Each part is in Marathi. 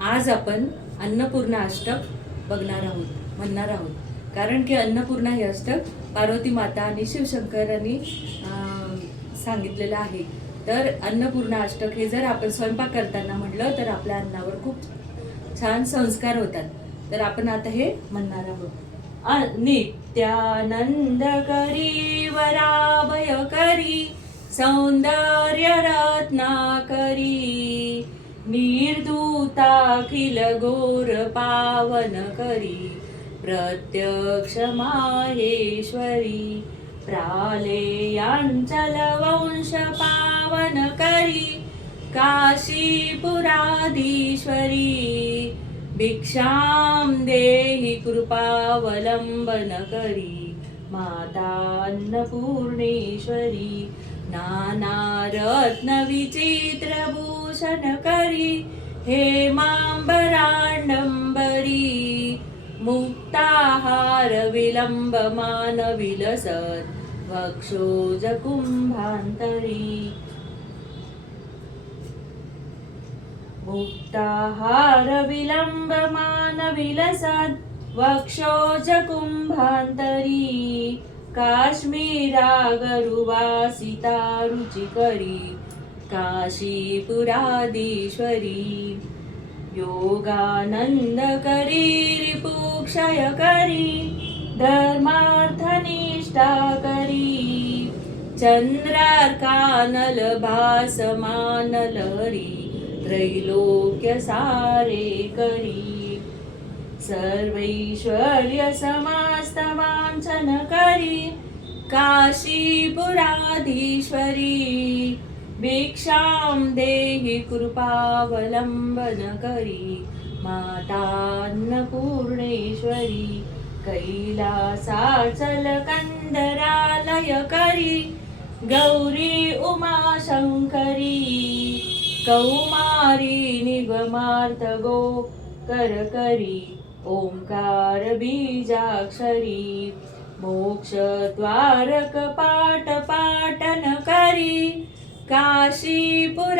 आज आपण अन्नपूर्णा अष्टक बघणार आहोत, म्हणणार आहोत. कारण की अन्नपूर्णा हे अष्टक पार्वती माता आणि शिवशंकरांनी सांगितलेलं आहे. तर अन्नपूर्णा अष्टक हे जर आपण स्वयंपाक करताना म्हटलं तर आपल्या अन्नावर खूप छान संस्कार होतात. तर आपण आता हे म्हणणार आहोत. नित्यानंद करी वराभय करी सौंदर्य रत्नाकरी निर्धूताखिल घोर पावन करी प्रत्यक्ष माहेश्वरी प्रालेयांचल वंश पावन करी काशीपुराधीश्वरी भिक्षां देहि कृपावलंबन करी माता अन्नपूर्णेश्वरी नाना रत्न विचित्र भूषण करी हेमांबरांडंबरी मुक्ताहार विलंब मान विलसत वक्षोज कुंभांतरी मुक्ताहार विलंब मान विलसत वक्षोज कुंभांतरी काश्मीरा गरुवासिता रुचिकरी काशीपुराधीश्वरी योगानंद करी रिपुक्षय करी धर्मार्थनिष्ठा करी चंद्रार्कानल भासमान लहरी त्रैलोक्य सारे करी सर्वैश्वर्य समस्त वांछन करी काशीपुराधीश्वरी भिक्षां देहि कृपावलंबन करी माता अन्नपूर्णेश्वरी कैलासाचल कंदरालय करी गौरी उमाशंकरी कौमारी निगमार्थ गोकर करी ओंकार बीजाक्षरी मोक्ष द्वारक पाट पाटन करी काशीपुराधीश्वरी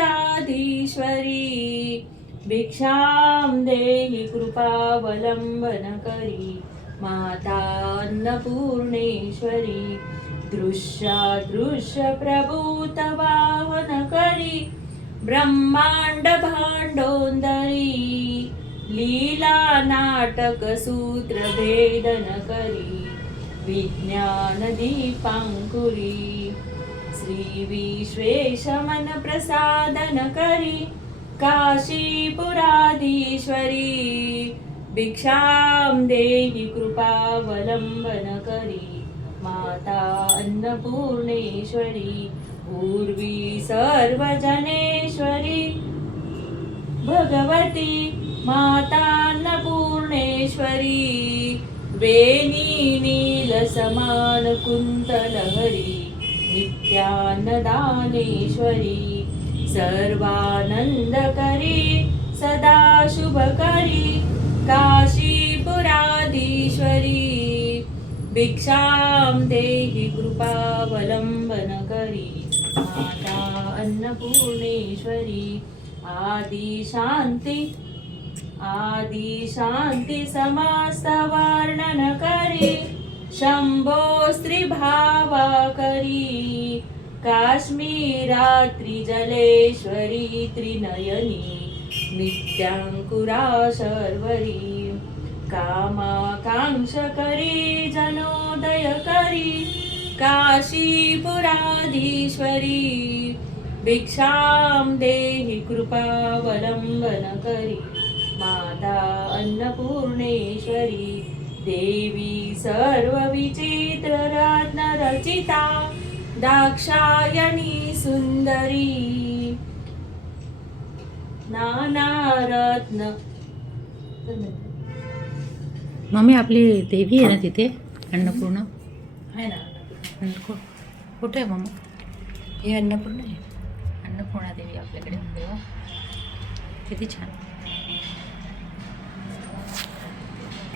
भिक्षां देहि कृपावलंबन करी माता अन्नपूर्णेश्वरी दृश्यादृश्य प्रभूत वाहन करी ब्रह्मांड भांडोंदरी लीला नाटक सूत्र भेदन करी विज्ञान दीपांकुरी श्री विश्वेशमन प्रसादन करी काशीपुराधीश्वरी भिक्षां देहि कृपावलंबन करी माता अन्नपूर्णेश्वरी पूर्वी सर्वजनेश्वरी भगवती माता अन्नपूर्णेश्वरी वेणी नील समान कुंतलहरी नित्यानदानेश्वरी सर्वानंद करी सदा शुभ करी काशीपुराधीश्वरी भिक्षां देहि कृपावलंबन करी माता अन्नपूर्णेश्वरी आदि शांति समस्त वर्णन करी शंभो स्त्री भावा करी काश्मीरात्री जलेश्वरी त्रिनयनी नित्यांकुरा शर्वरी कामाकांक्ष करी जनोदय करी काशीपुराधीश्वरी भिक्षां देहि कृपावलंबन करी माता अन्नपूर्णेश्वरी देवी सर्व विचित्र रत्न रचिता दाक्षायणी सुंदरी नाना रत्न. मम्मी आपली देवी आहे ना तिथे अन्नपूर्णा आहे ना. कुठे आहे मम्मी? ही अन्नपूर्णा आहे. अन्नपूर्णा देवी आपल्याकडे किती छान.